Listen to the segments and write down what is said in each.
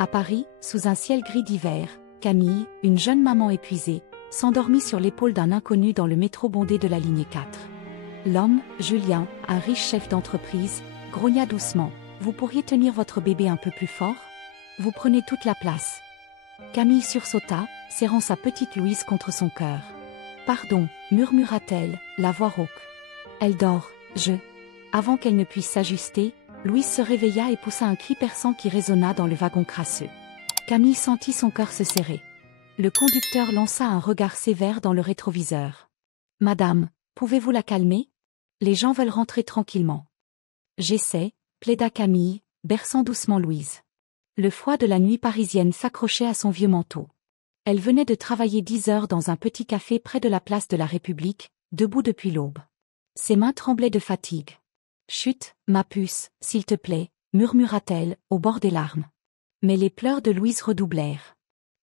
À Paris, sous un ciel gris d'hiver, Camille, une jeune maman épuisée, s'endormit sur l'épaule d'un inconnu dans le métro bondé de la ligne 4. L'homme, Julien, un riche chef d'entreprise, grogna doucement. « Vous pourriez tenir votre bébé un peu plus fort? Vous prenez toute la place. » Camille sursauta, serrant sa petite Louise contre son cœur. « Pardon, » murmura-t-elle, la voix rauque. « Elle dort, je... » Avant qu'elle ne puisse s'ajuster, Louise se réveilla et poussa un cri perçant qui résonna dans le wagon crasseux. Camille sentit son cœur se serrer. Le conducteur lança un regard sévère dans le rétroviseur. « Madame, pouvez-vous la calmer? Les gens veulent rentrer tranquillement. »« J'essaie, » plaida Camille, berçant doucement Louise. Le froid de la nuit parisienne s'accrochait à son vieux manteau. Elle venait de travailler 10 heures dans un petit café près de la place de la République, debout depuis l'aube. Ses mains tremblaient de fatigue. « Chut, ma puce, s'il te plaît, » murmura-t-elle, au bord des larmes. Mais les pleurs de Louise redoublèrent.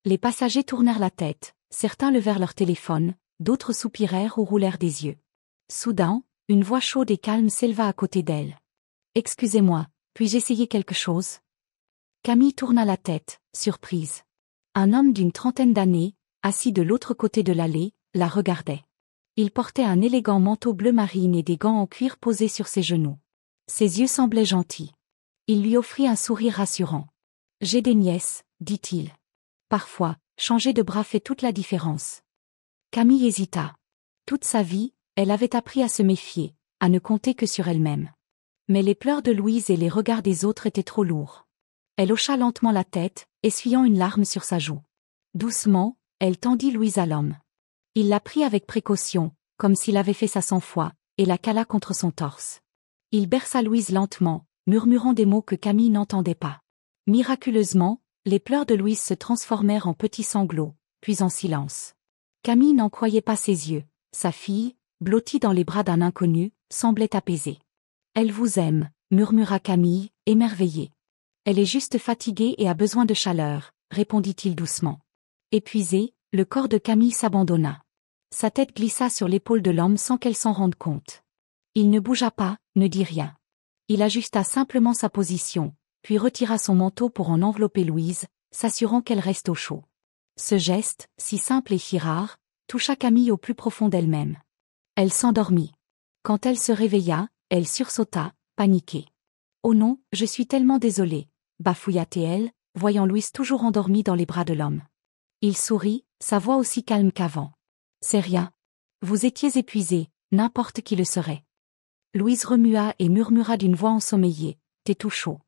Les passagers tournèrent la tête, certains levèrent leur téléphone, d'autres soupirèrent ou roulèrent des yeux. Soudain, une voix chaude et calme s'éleva à côté d'elle. « Excusez-moi, puis-je essayer quelque chose ?» Camille tourna la tête, surprise. Un homme d'une trentaine d'années, assis de l'autre côté de l'allée, la regardait. Il portait un élégant manteau bleu marine et des gants en cuir posés sur ses genoux. Ses yeux semblaient gentils. Il lui offrit un sourire rassurant. « J'ai des nièces, » dit-il. « Parfois, changer de bras fait toute la différence. » Camille hésita. Toute sa vie, elle avait appris à se méfier, à ne compter que sur elle-même. Mais les pleurs de Louise et les regards des autres étaient trop lourds. Elle hocha lentement la tête, essuyant une larme sur sa joue. Doucement, elle tendit Louise à l'homme. Il la prit avec précaution, comme s'il avait fait ça 100 fois, et la cala contre son torse. Il berça Louise lentement, murmurant des mots que Camille n'entendait pas. Miraculeusement, les pleurs de Louise se transformèrent en petits sanglots, puis en silence. Camille n'en croyait pas ses yeux. Sa fille, blottie dans les bras d'un inconnu, semblait apaisée. « Elle vous aime », murmura Camille, émerveillée. « Elle est juste fatiguée et a besoin de chaleur », répondit-il doucement. Épuisé, le corps de Camille s'abandonna. Sa tête glissa sur l'épaule de l'homme sans qu'elle s'en rende compte. Il ne bougea pas, ne dit rien. Il ajusta simplement sa position, puis retira son manteau pour en envelopper Louise, s'assurant qu'elle reste au chaud. Ce geste, si simple et si rare, toucha Camille au plus profond d'elle-même. Elle s'endormit. Quand elle se réveilla, elle sursauta, paniquée. « Oh non, je suis tellement désolée » bafouilla-t-elle, voyant Louise toujours endormie dans les bras de l'homme. Il sourit, sa voix aussi calme qu'avant. « C'est rien. Vous étiez épuisée, n'importe qui le serait. » Louise remua et murmura d'une voix ensommeillée. « T'es tout chaud. »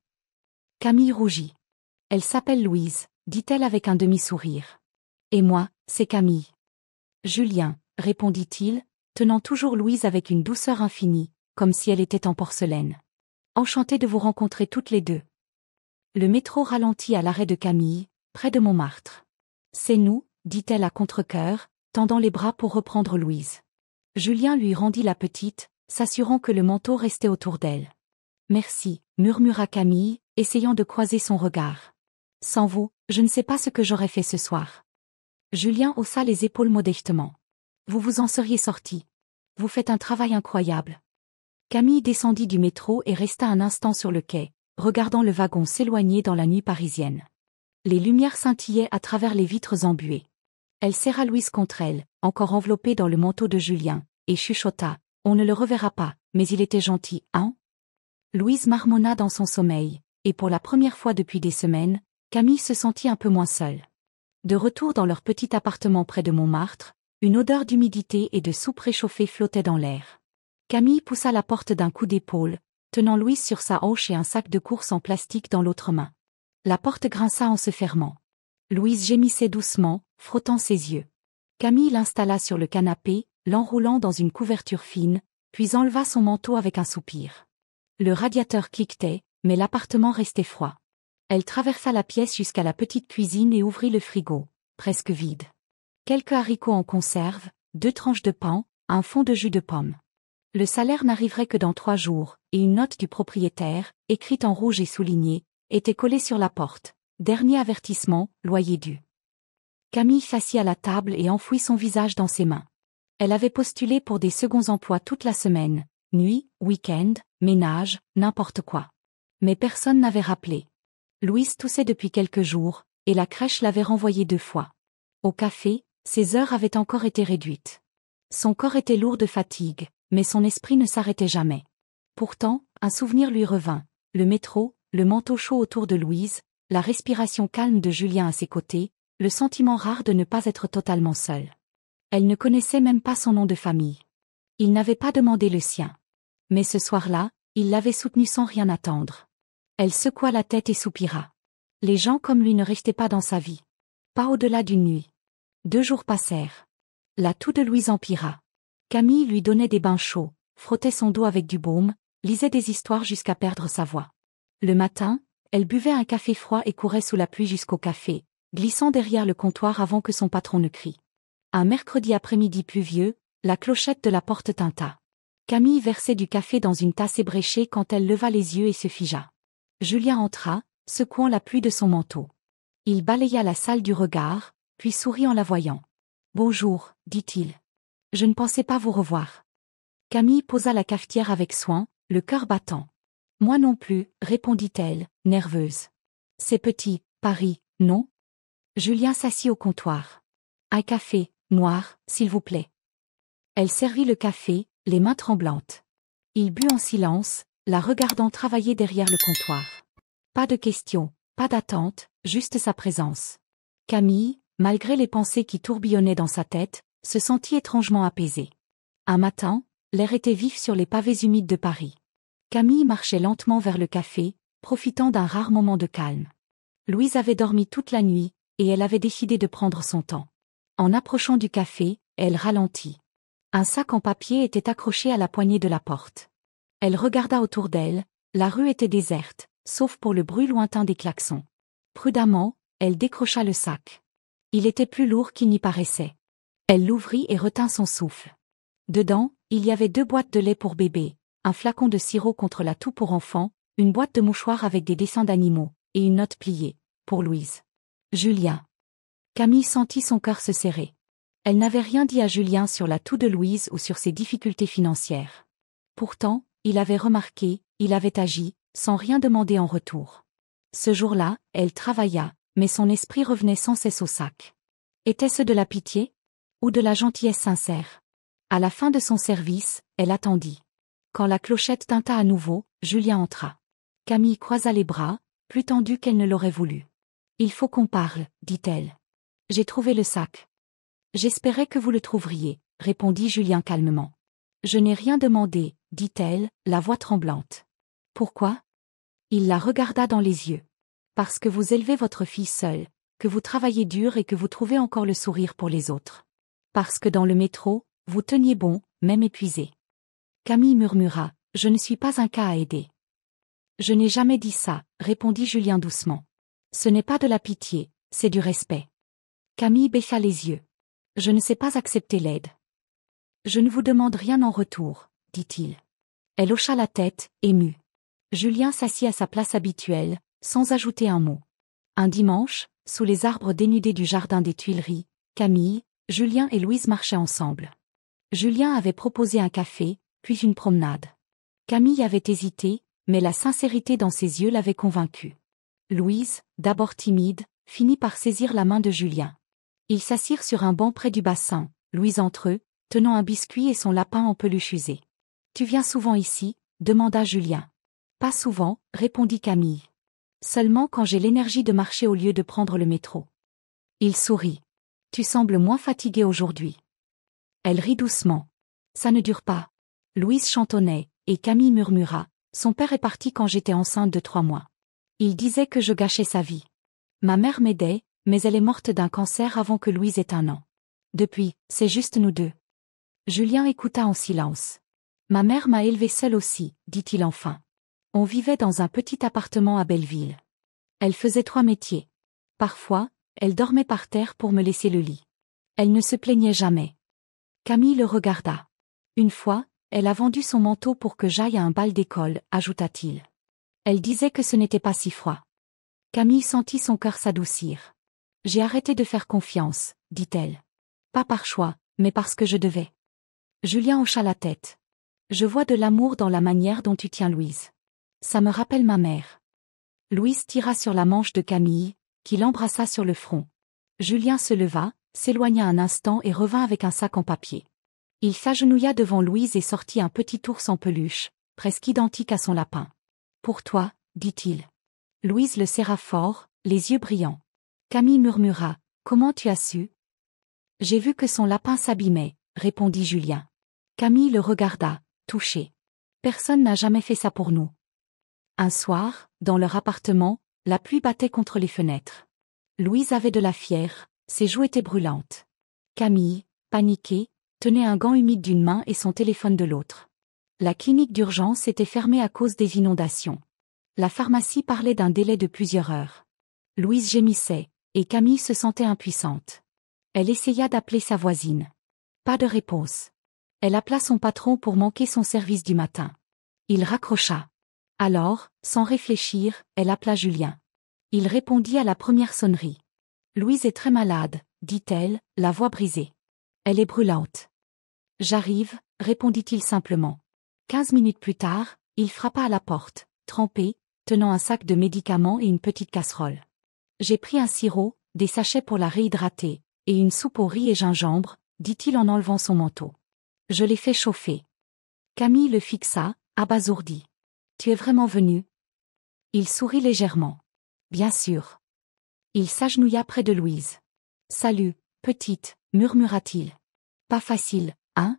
Camille rougit. « Elle s'appelle Louise, » dit-elle avec un demi-sourire. « Et moi, c'est Camille. »« Julien, » répondit-il, tenant toujours Louise avec une douceur infinie, comme si elle était en porcelaine. « Enchanté de vous rencontrer toutes les deux. » Le métro ralentit à l'arrêt de Camille, près de Montmartre. « C'est nous, » dit-elle à contre-cœur, tendant les bras pour reprendre Louise. Julien lui rendit la petite, s'assurant que le manteau restait autour d'elle. « Merci, » murmura Camille, essayant de croiser son regard. « Sans vous, je ne sais pas ce que j'aurais fait ce soir. » Julien haussa les épaules modestement. « Vous vous en seriez sorti. Vous faites un travail incroyable. » Camille descendit du métro et resta un instant sur le quai, regardant le wagon s'éloigner dans la nuit parisienne. Les lumières scintillaient à travers les vitres embuées. Elle serra Louise contre elle, encore enveloppée dans le manteau de Julien, et chuchota. « On ne le reverra pas, mais il était gentil, hein ?» Louise marmonna dans son sommeil, et pour la première fois depuis des semaines, Camille se sentit un peu moins seule. De retour dans leur petit appartement près de Montmartre, une odeur d'humidité et de soupe réchauffée flottait dans l'air. Camille poussa la porte d'un coup d'épaule, tenant Louise sur sa hanche et un sac de course en plastique dans l'autre main. La porte grinça en se fermant. Louise gémissait doucement, frottant ses yeux. Camille l'installa sur le canapé, l'enroulant dans une couverture fine, puis enleva son manteau avec un soupir. Le radiateur cliquetait, mais l'appartement restait froid. Elle traversa la pièce jusqu'à la petite cuisine et ouvrit le frigo, presque vide. Quelques haricots en conserve, 2 tranches de pain, un fond de jus de pomme. Le salaire n'arriverait que dans 3 jours, et une note du propriétaire, écrite en rouge et soulignée, était collée sur la porte. Dernier avertissement, loyer dû. Camille s'assit à la table et enfouit son visage dans ses mains. Elle avait postulé pour des seconds emplois toute la semaine, nuit, week-end, ménage, n'importe quoi. Mais personne n'avait rappelé. Louise toussait depuis quelques jours, et la crèche l'avait renvoyée 2 fois. Au café, ses heures avaient encore été réduites. Son corps était lourd de fatigue, mais son esprit ne s'arrêtait jamais. Pourtant, un souvenir lui revint, le métro, le manteau chaud autour de Louise, la respiration calme de Julien à ses côtés, le sentiment rare de ne pas être totalement seule. Elle ne connaissait même pas son nom de famille. Il n'avait pas demandé le sien. Mais ce soir-là, il l'avait soutenu sans rien attendre. Elle secoua la tête et soupira. Les gens comme lui ne restaient pas dans sa vie. Pas au-delà d'une nuit. 2 jours passèrent. La toux de Louise empira. Camille lui donnait des bains chauds, frottait son dos avec du baume, lisait des histoires jusqu'à perdre sa voix. Le matin, elle buvait un café froid et courait sous la pluie jusqu'au café, glissant derrière le comptoir avant que son patron ne crie. Un mercredi après-midi pluvieux, la clochette de la porte tinta. Camille versait du café dans une tasse ébréchée quand elle leva les yeux et se figea. Julien entra, secouant la pluie de son manteau. Il balaya la salle du regard, puis sourit en la voyant. « Bonjour, dit-il. Je ne pensais pas vous revoir. » Camille posa la cafetière avec soin, le cœur battant. « Moi non plus, répondit-elle, nerveuse. C'est petit, Paris, non ?» Julien s'assit au comptoir. « Un café, noir, s'il vous plaît. » Elle servit le café, les mains tremblantes. Il but en silence, la regardant travailler derrière le comptoir. Pas de questions, pas d'attente, juste sa présence. Camille, malgré les pensées qui tourbillonnaient dans sa tête, se sentit étrangement apaisée. Un matin, l'air était vif sur les pavés humides de Paris. Camille marchait lentement vers le café, profitant d'un rare moment de calme. Louise avait dormi toute la nuit, et elle avait décidé de prendre son temps. En approchant du café, elle ralentit. Un sac en papier était accroché à la poignée de la porte. Elle regarda autour d'elle, la rue était déserte, sauf pour le bruit lointain des klaxons. Prudemment, elle décrocha le sac. Il était plus lourd qu'il n'y paraissait. Elle l'ouvrit et retint son souffle. Dedans, il y avait 2 boîtes de lait pour bébé, un flacon de sirop contre la toux pour enfants, une boîte de mouchoirs avec des dessins d'animaux, et une note pliée, pour Louise. Julien. Camille sentit son cœur se serrer. Elle n'avait rien dit à Julien sur la toux de Louise ou sur ses difficultés financières. Pourtant, il avait remarqué, il avait agi, sans rien demander en retour. Ce jour-là, elle travailla, mais son esprit revenait sans cesse au sac. Était-ce de la pitié? Ou de la gentillesse sincère? À la fin de son service, elle attendit. Quand la clochette tinta à nouveau, Julien entra. Camille croisa les bras, plus tendue qu'elle ne l'aurait voulu. « Il faut qu'on parle, dit-elle. J'ai trouvé le sac. » « J'espérais que vous le trouveriez, répondit Julien calmement. « Je n'ai rien demandé, dit-elle, la voix tremblante. Pourquoi? » Il la regarda dans les yeux. « Parce que vous élevez votre fille seule, que vous travaillez dur et que vous trouvez encore le sourire pour les autres. Parce que dans le métro, vous teniez bon, même épuisé. » Camille murmura, « Je ne suis pas un cas à aider. » « Je n'ai jamais dit ça, répondit Julien doucement. « Ce n'est pas de la pitié, c'est du respect. » Camille baissa les yeux. « Je ne sais pas accepter l'aide. »« Je ne vous demande rien en retour, dit-il. » Elle hocha la tête, émue. Julien s'assit à sa place habituelle, sans ajouter un mot. Un dimanche, sous les arbres dénudés du jardin des Tuileries, Camille, Julien et Louise marchaient ensemble. Julien avait proposé un café, puis une promenade. Camille avait hésité, mais la sincérité dans ses yeux l'avait convaincue. Louise, d'abord timide, finit par saisir la main de Julien. Ils s'assirent sur un banc près du bassin, Louise entre eux, tenant un biscuit et son lapin en peluche usé. « Tu viens souvent ici ?» demanda Julien. « Pas souvent, répondit Camille. Seulement quand j'ai l'énergie de marcher au lieu de prendre le métro. » Il sourit. « Tu sembles moins fatiguée aujourd'hui. » Elle rit doucement. « Ça ne dure pas. » Louise chantonnait, et Camille murmura. « Son père est parti quand j'étais enceinte de 3 mois. Il disait que je gâchais sa vie. Ma mère m'aidait, mais elle est morte d'un cancer avant que Louise ait 1 an. Depuis, c'est juste nous 2. » Julien écouta en silence. « Ma mère m'a élevée seule aussi, dit-il enfin. On vivait dans un petit appartement à Belleville. Elle faisait 3 métiers. Parfois, elle dormait par terre pour me laisser le lit. Elle ne se plaignait jamais. » Camille le regarda. « Une fois, elle a vendu son manteau pour que j'aille à un bal d'école, ajouta-t-il. Elle disait que ce n'était pas si froid. » Camille sentit son cœur s'adoucir. « J'ai arrêté de faire confiance, dit-elle. Pas par choix, mais parce que je devais. » Julien hocha la tête. « Je vois de l'amour dans la manière dont tu tiens Louise. Ça me rappelle ma mère. » Louise tira sur la manche de Camille, qui l'embrassa sur le front. Julien se leva, s'éloigna un instant et revint avec un sac en papier. Il s'agenouilla devant Louise et sortit un petit ours en peluche, presque identique à son lapin. « Pour toi, » dit-il. Louise le serra fort, les yeux brillants. Camille murmura, « Comment tu as su ?»« J'ai vu que son lapin s'abîmait, » répondit Julien. Camille le regarda, touché. « Personne n'a jamais fait ça pour nous. » Un soir, dans leur appartement, la pluie battait contre les fenêtres. Louise avait de la fièvre, ses joues étaient brûlantes. Camille, paniquée, tenait un gant humide d'une main et son téléphone de l'autre. La clinique d'urgence était fermée à cause des inondations. La pharmacie parlait d'un délai de plusieurs heures. Louise gémissait, et Camille se sentait impuissante. Elle essaya d'appeler sa voisine. Pas de réponse. Elle appela son patron pour manquer son service du matin. Il raccrocha. Alors, sans réfléchir, elle appela Julien. Il répondit à la première sonnerie. « Louise est très malade, » dit-elle, la voix brisée. « Elle est brûlante. »« J'arrive, » répondit-il simplement. 15 minutes plus tard, il frappa à la porte, trempé, tenant un sac de médicaments et une petite casserole. « J'ai pris un sirop, des sachets pour la réhydrater, et une soupe au riz et gingembre, » dit-il en enlevant son manteau. « Je l'ai fait chauffer. » Camille le fixa, abasourdi. « Tu es vraiment venu ?» Il sourit légèrement. « Bien sûr. » Il s'agenouilla près de Louise. « Salut, petite, » murmura-t-il. « Pas facile, hein ?»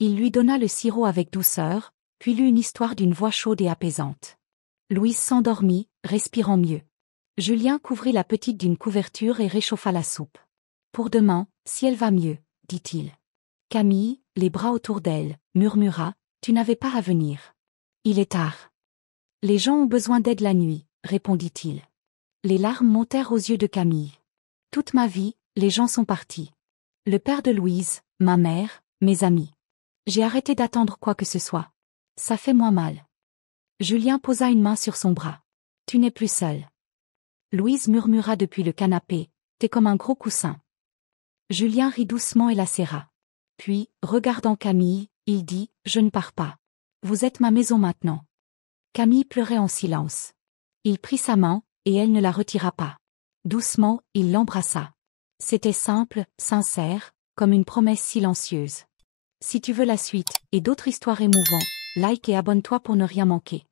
Il lui donna le sirop avec douceur, puis lut une histoire d'une voix chaude et apaisante. Louise s'endormit, respirant mieux. Julien couvrit la petite d'une couverture et réchauffa la soupe. « Pour demain, si elle va mieux, » dit-il. Camille, les bras autour d'elle, murmura, « Tu n'avais pas à venir. »« Il est tard. »« Les gens ont besoin d'aide la nuit, » répondit-il. Les larmes montèrent aux yeux de Camille. « Toute ma vie, les gens sont partis. Le père de Louise, ma mère, mes amis. J'ai arrêté d'attendre quoi que ce soit. Ça fait moins mal. » Julien posa une main sur son bras. « Tu n'es plus seule. » Louise murmura depuis le canapé, « T'es comme un gros coussin. » Julien rit doucement et la serra. Puis, regardant Camille, il dit, « Je ne pars pas. Vous êtes ma maison maintenant. » Camille pleurait en silence. Il prit sa main, et elle ne la retira pas. Doucement, il l'embrassa. C'était simple, sincère, comme une promesse silencieuse. Si tu veux la suite, et d'autres histoires émouvantes, like et abonne-toi pour ne rien manquer.